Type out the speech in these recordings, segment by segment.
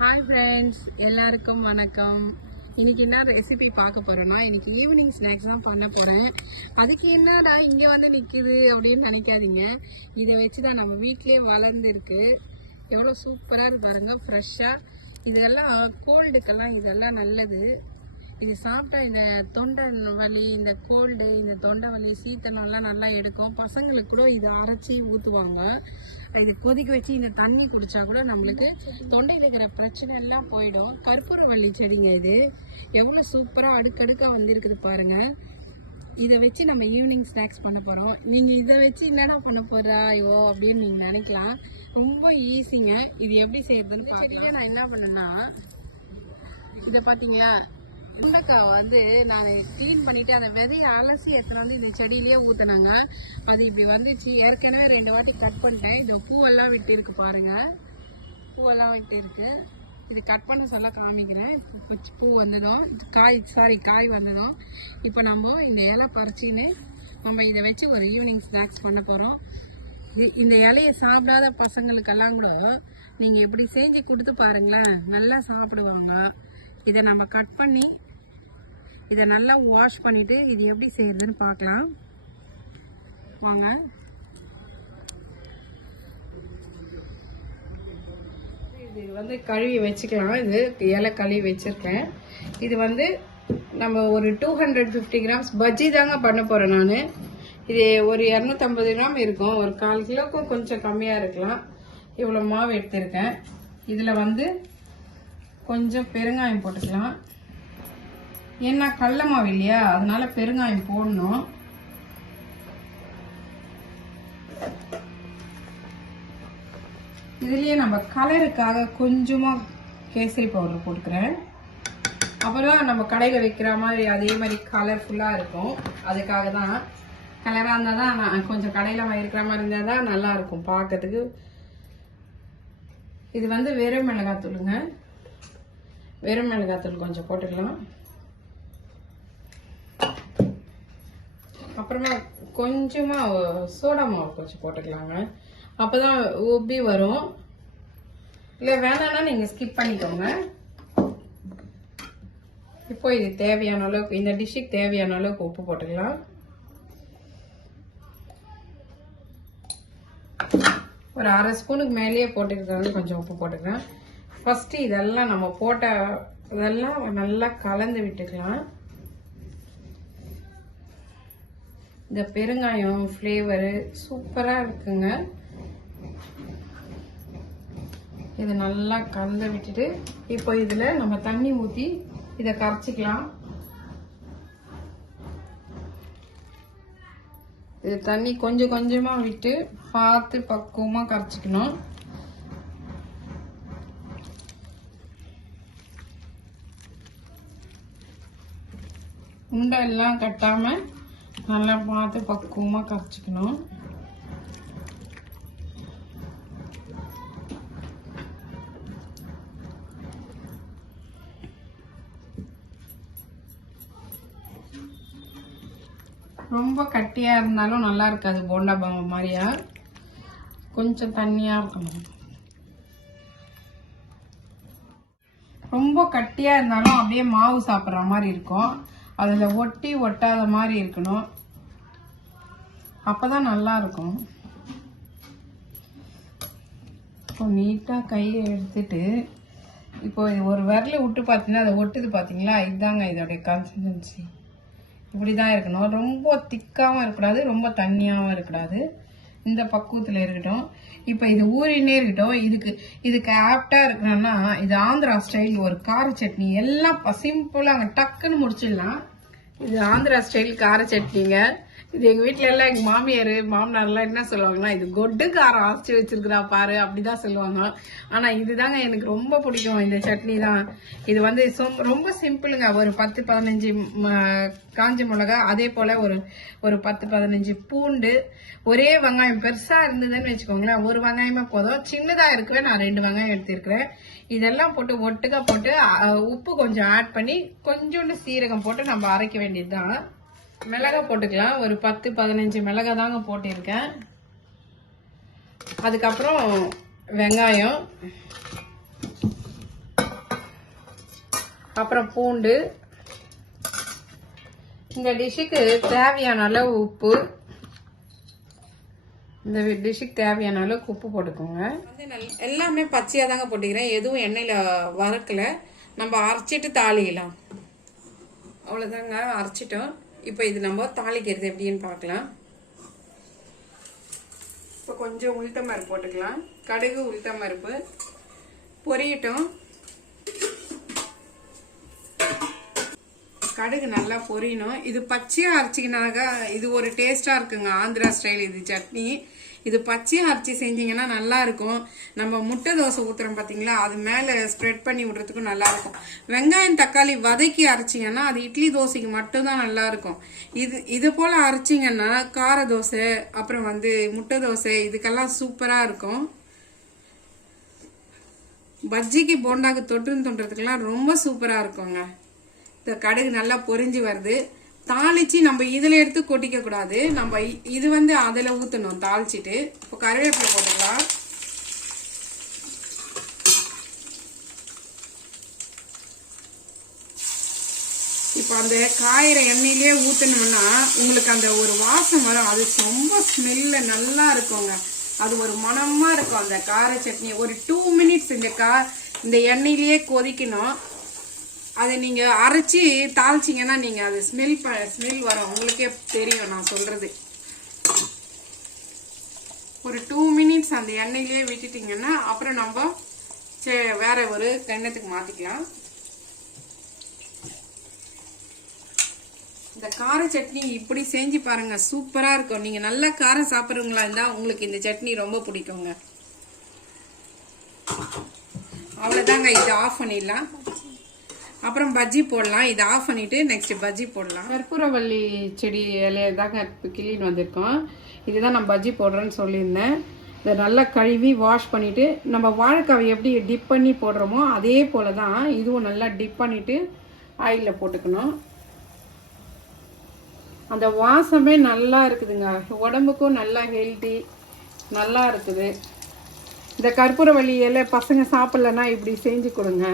Hi friends, எல்லாருக்கும் வணக்கம். இன்னைக்கு என்ன ரெசிபி பார்க்க போறேன்னா, இன்னைக்கு ஈவினிங் ஸ்நாக்ஸ் தான் பண்ண போறேன். அதுக்கு என்னடா இங்க வந்து நிக்குது அப்படின்னு நினைக்காதீங்க. இதை வச்சு தான் நம்ம வீட்லயே வளர்ந்துருக்கு. எவ்வளோ சூப்பரா இருக்கு பாருங்க, ஃப்ரெஷ்ஷா. இதெல்லாம் கோல்டுக்கெல்லாம் இதெல்லாம் நல்லது. இது சாப்பிட்டா இந்த தொண்டை வலி, இந்த கோல்டு, இந்த தொண்டை வலி, சீத்தனம்லாம் நல்லா எடுக்கும். பசங்களுக்கு கூட இதை அரைச்சி ஊற்றுவாங்க. இது கொதிக்க வச்சு இந்த தண்ணி குடிச்சா கூட நம்மளுக்கு தொண்டையில் இருக்கிற பிரச்சனை எல்லாம் போயிடும். கற்பூரவள்ளி செடிங்க இது. எவ்வளோ சூப்பராக அடுக்கடுக்காக வந்திருக்குது பாருங்க. இதை வச்சு நம்ம ஈவினிங் ஸ்நாக்ஸ் பண்ண போகிறோம். நீங்கள் இதை வச்சு என்னடா பண்ண போகிறா ஐயோ அப்படின்னு நீங்கள் நினைக்கலாம். ரொம்ப ஈஸிங்க. இது எப்படி செய்யறதுன்னு செடியில் நான் என்ன பண்ணேன்னா, இதை பார்த்தீங்களா, சுண்டைக்காய் வந்து நான் க்ளீன் பண்ணிவிட்டு அந்த விதையை அலசி எடுத்துன்னு வந்து இந்த செடியிலேயே ஊற்றினாங்க. அது இப்படி வந்துச்சு. ஏற்கனவே 2 வாட்டி கட் பண்ணிட்டேன். இது பூவெல்லாம் விட்டு இருக்கு பாருங்கள். பூவெல்லாம் விட்டு இருக்கு. இது கட் பண்ண சொல்ல காமிக்கிறேன். பூ வந்ததும் காய் வந்ததும் இப்போ நம்ம இந்த இலை பறிச்சின்னு நம்ம இதை வச்சு ஒரு ஈவினிங் ஸ்நாக்ஸ் பண்ண போகிறோம். இந்த இலையை சாப்பிடாத பசங்களுக்கெல்லாம் கூட நீங்கள் இப்படி செஞ்சு கொடுத்து பாருங்களேன், நல்லா சாப்பிடுவாங்க. இதை நம்ம கட் பண்ணி இதை நல்லா வாஷ் பண்ணிவிட்டு இது எப்படி செய்யறதுன்னு பார்க்கலாம் வாங்க. இது வந்து கழுவி வச்சுக்கலாம். இது இலை கழுவி வச்சுருக்கேன். இது வந்து நம்ம ஒரு 250 கிராம்ஸ் பஜ்ஜி தாங்க பண்ண போகிறேன் நான். இது ஒரு 250 கிராம் இருக்கும். ஒரு 1/4 கிலோக்கும் கொஞ்சம் கம்மியாக இருக்கலாம். இவ்வளோ மாவு எடுத்திருக்கேன். இதில் வந்து கொஞ்சம் பெருங்காயம் போட்டுக்கலாம். ஏன்னா கடல மாவு இல்லையா, அதனால பெருங்காயம் போடணும். இதுலயே நம்ம கலருக்காக கொஞ்சமா கேசரி பவுடர் போட்டுக்கிறேன். அப்புறம் நம்ம கடையில் வைக்கிற மாதிரி அதே மாதிரி கலர்ஃபுல்லா இருக்கும். அதுக்காக தான். கலரா இருந்தால் தான் கொஞ்சம் கடையில் இருக்கிற மாதிரி இருந்தால் தான் நல்லா இருக்கும் பார்க்கறதுக்கு. இது வந்து வெறும் மிளகாத்தூளுங்க. வெறும் மிளகாத்தூள் கொஞ்சம் போட்டுக்கலாம். அப்புறமா கொஞ்சமா சோடா மாவு கொஞ்சம் போட்டுக்கலாங்க. அப்பதான் உப்பி வரும். இல்லை வேணாம்னா நீங்க ஸ்கிப் பண்ணிக்கோங்க. இப்போ இது தேவையான அளவுக்கு, இந்த டிஷ்ஷுக்கு தேவையான அளவுக்கு உப்பு போட்டுக்கலாம். ஒரு 1/2 ஸ்பூனுக்கு மேலேயே போட்டுக்கிறது. கொஞ்சம் உப்பு போட்டுக்கலாம். ஃபர்ஸ்ட் இதெல்லாம் நம்ம போட்ட இதெல்லாம் நல்லா கலந்து விட்டுக்கலாம். இந்த பெருங்காயம் ஃப்ளேவரு சூப்பராக இருக்குங்க. இது நல்லா கலந்து விட்டுட்டு இப்போ இதில் நம்ம தண்ணி ஊற்றி இதை கரைச்சிக்கலாம். இது தண்ணி கொஞ்சம் கொஞ்சமாக விட்டு பார்த்து பக்குவமாக கரைச்சிக்கணும். உண்டை எல்லாம் கட்டாம நல்லா பார்த்து பக்குவமா கரைச்சிக்கணும். ரொம்ப கட்டியா இருந்தாலும் நல்லா இருக்காது, போண்டா பாம்பு மாதிரியா. கொஞ்சம் தண்ணியா இருக்கணும். ரொம்ப கட்டியா இருந்தாலும் அப்படியே மாவு சாப்பிட்ற மாதிரி இருக்கும். அதுல ஒட்டி ஒட்டாத மாதிரி இருக்கணும். அப்பதான் நல்லா இருக்கும். இப்போ நீட்டா கையை எடுத்துட்டு இப்போ ஒரு விரல விட்டு பார்த்தீங்கன்னா அதை ஒட்டுது பார்த்தீங்களா, இதுதாங்க இதோடைய கன்சிஸ்டன்சி. இப்படிதான் இருக்கணும். ரொம்ப திக்காவும் இருக்கக்கூடாது, ரொம்ப தண்ணியாவும் இருக்கக்கூடாது. இந்த பக்குவத்தில் இருக்கட்டும். இப்போ இது ஊறினே இருக்கட்டும். இதுக்கு ஆப்டா இருக்கணும்னா இது ஆந்திரா ஸ்டைல் ஒரு கார சட்னி. எல்லாம் சிம்பிளா அங்கே டக்குன்னு முடிச்சிடலாம். இது ஆந்திரா ஸ்டைல் கார சட்னிங்க. இது எங்க வீட்டுல எல்லாம் எங்க மாமனார்லாம் என்ன சொல்லுவாங்கன்னா, இது கொட்டு காரம் அரைச்சி வச்சிருக்கிறா பாரு அப்படிதான் சொல்லுவாங்க. ஆனா இதுதாங்க எனக்கு ரொம்ப பிடிக்கும். இந்த சட்னி தான். இது வந்து ரொம்ப சிம்பிளுங்க. ஒரு 10-15 காஞ்ச மிளகா, அதே போல ஒரு 10-15 பூண்டு, ஒரே வெங்காயம். பெருசா இருந்ததுன்னு வச்சுக்கோங்களேன், ஒரு வெங்காயமா போதும். சின்னதா இருக்கவே நான் 2 வெங்காயம் எடுத்திருக்கிறேன். இதெல்லாம் போட்டு ஒட்டுக்கா போட்டு உப்பு கொஞ்சம் ஆட் பண்ணி கொஞ்சோண்டு சீரகம் போட்டு நம்ம அரைக்க வேண்டியதுதான். மிளகா போட்டுக்கலாம். ஒரு 10-15 மிளகா தாங்க போட்டிருக்கேன். அதுக்கப்புறம் வெங்காயம், அப்புறம் பூண்டு, இந்த டிஷ்ஷுக்கு தேவையான அளவு உப்பு, இந்த டிஷ்ஷுக்கு தேவையான அளவுக்கு உப்பு போட்டுக்கோங்க. எல்லாமே பச்சையாக தாங்க போட்டுக்கிறேன், எதுவும் எண்ணெயில் வறுக்கல. நம்ம அரைச்சிட்டு தாளிக்கலாம். அவ்வளோதாங்க, அரைச்சிட்டோம். இப்போ இது நம்ம தாளிக்கிறது எப்படின்னு பார்க்கலாம். இப்போ கொஞ்சம் உளுத்தம் பருப்பு போட்டுக்கலாம். கடுகு, உளுத்தம் பருப்பு பொரியட்டும். கடுகு நல்லா பொரியணும். இது பச்சையாக அரைச்சிக்கினாக்கா இது ஒரு டேஸ்ட்டாக இருக்குங்க. ஆந்திரா ஸ்டைல் இது சட்னி. இது பச்சையாக அரைச்சி செஞ்சிங்கன்னா நல்லா இருக்கும். நம்ம முட்டை தோசை ஊற்றுறோம் பார்த்தீங்களா, அது மேலே ஸ்ப்ரெட் பண்ணி விடுறதுக்கும் நல்லா இருக்கும். வெங்காயம் தக்காளி வதக்கி அரைச்சிங்கன்னா அது இட்லி தோசைக்கு மட்டும்தான் நல்லா இருக்கும். இது போல் அரைச்சிங்கன்னா கார தோசை, அப்புறம் முட்டை தோசை, இதுக்கெல்லாம் சூப்பராக இருக்கும். பஜ்ஜிக்கு போண்டாக்கு தொட்டுறதுக்கெல்லாம் ரொம்ப சூப்பராக இருக்குங்க. இந்த கடுகு நல்லா பொரிஞ்சு வருது. தாளிச்சு நம்ம இதில் எடுத்து கொட்டிக்க கூடாது. நம்ம இது அதில் ஊற்றணும் தாளிச்சிட்டு. இப்போ கருவேப்பிலை போட்டுக்கலாம். இப்போ அந்த காயிற எண்ணெயிலே ஊற்றணும்னா உங்களுக்கு அந்த ஒரு வாசம் வரும். அது ரொம்ப ஸ்மெல்ல நல்லா இருக்குங்க. அது ஒரு மணமாக இருக்கும். அந்த கார சட்னி ஒரு 2 மினிட்ஸ் இந்த எண்ணெயிலேயே கொதிக்கணும். அதை நீங்கள் அரைச்சி தாளிச்சிங்கன்னா நீங்கள் அது ஸ்மெல் வரும். உங்களுக்கே தெரியும் நான் சொல்கிறது. ஒரு 2 மினிட்ஸ் அந்த எண்ணெயிலேயே விட்டுட்டிங்கன்னா அப்புறம் நம்ம வேற ஒரு கிண்ணத்துக்கு மாற்றிக்கலாம். இந்த கார சட்னி இப்படி செஞ்சு பாருங்க, சூப்பராக இருக்கும். நீங்கள் நல்லா காரம் சாப்பிட்றவங்களா இருந்தால் உங்களுக்கு இந்த சட்னி ரொம்ப பிடிக்குங்க. அவ்வளோதாங்க, இதை ஆஃப் பண்ணிடலாம். அப்புறம் பஜ்ஜி போடலாம். இதை ஆஃப் பண்ணிட்டு நெக்ஸ்ட் பஜ்ஜி போடலாம். கற்பூரவள்ளி செடி இலையை தாங்க கிளீன் வந்திருக்கோம். இதுதான் நான் பஜ்ஜி போடுறேன்னு சொல்லியிருந்தேன். இதை நல்லா கழுவி வாஷ் பண்ணிவிட்டு நம்ம வாழைக்காவை எப்படி டிப் பண்ணி போடுறோமோ அதே போல தான் இதுவும் நல்லா டிப் பண்ணிவிட்டு ஆயிலில் போட்டுக்கணும். அந்த வாசமே நல்லா இருக்குதுங்க. உடம்புக்கும் நல்லா ஹெல்த்தி, நல்லா இருக்குது. இந்த கற்பூரவள்ளி இலை பசங்க சாப்பிட்லன்னா இப்படி செஞ்சு கொடுங்க.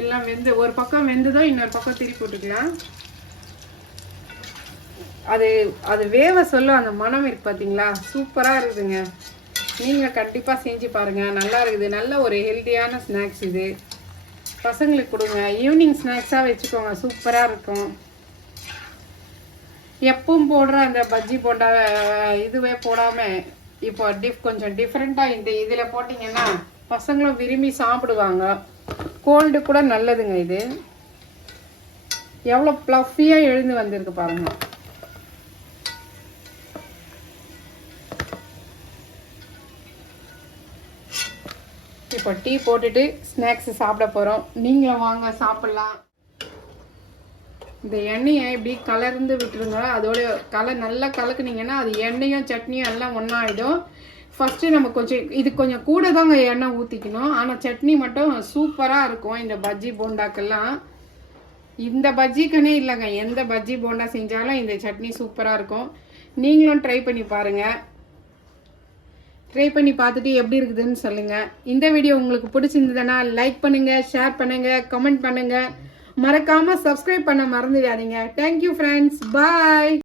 எல்லாம் ஒரு பக்கம் வெந்ததோ இன்னொரு பக்கம் திருப்பி போட்டுக்கலாம். அது வேவ சொல்ல அந்த மனம் இருக்கு பார்த்தீங்களா, சூப்பராக இருக்குதுங்க. நீங்கள் கண்டிப்பாக செஞ்சு பாருங்கள், நல்லா இருக்குது. நல்ல ஒரு ஹெல்த்தியான ஸ்நாக்ஸ் இது. பசங்களுக்கு கொடுங்க, ஈவினிங் ஸ்நாக்ஸாக வச்சுக்கோங்க, சூப்பராக இருக்கும். எப்பவும் போடுற அந்த பஜ்ஜி போண்டா இதுவே போடாமல் இப்போ கொஞ்சம் டிஃப்ரெண்ட்டாக இதில் போட்டிங்கன்னா பசங்களும் விரும்பி சாப்பிடுவாங்க. கோல்டு கூட நல்லதுங்க. இது எவ்வளோ ப்ளஃபியாக எழுந்து வந்திருக்கு பாருங்க. இப்போ டீ போட்டுட்டு ஸ்நாக்ஸ் சாப்பிட போகிறோம். நீங்களும் வாங்க சாப்பிட்லாம். இந்த எண்ணெயை இப்படி கலர்ந்து விட்டுருங்க. அதோட நல்லா கலக்குனீங்கன்னா அது எண்ணெயும் சட்னியும் எல்லாம் ஒன்றாயிடும். ஃபஸ்ட்டு நம்ம கொஞ்சம் கூட தாங்க எண்ணெய் ஊற்றிக்கணும். ஆனால் சட்னி மட்டும் சூப்பராக இருக்கும். இந்த பஜ்ஜி போண்டாக்கெல்லாம் இந்த பஜ்ஜிக்குன்னே இல்லைங்க, எந்த பஜ்ஜி போண்டா செஞ்சாலும் இந்த சட்னி சூப்பராக இருக்கும். நீங்களும் ட்ரை பண்ணி பாருங்கள். ட்ரை பண்ணி பார்த்துட்டு எப்படி இருக்குதுன்னு சொல்லுங்கள். இந்த வீடியோ உங்களுக்கு பிடிச்சிருந்ததுன்னா லைக் பண்ணுங்கள், ஷேர் பண்ணுங்கள், கமெண்ட் பண்ணுங்கள். மறக்காமல் சப்ஸ்கிரைப் பண்ண மறந்துடாதீங்க. தேங்க்யூ ஃப்ரெண்ட்ஸ், பாய்.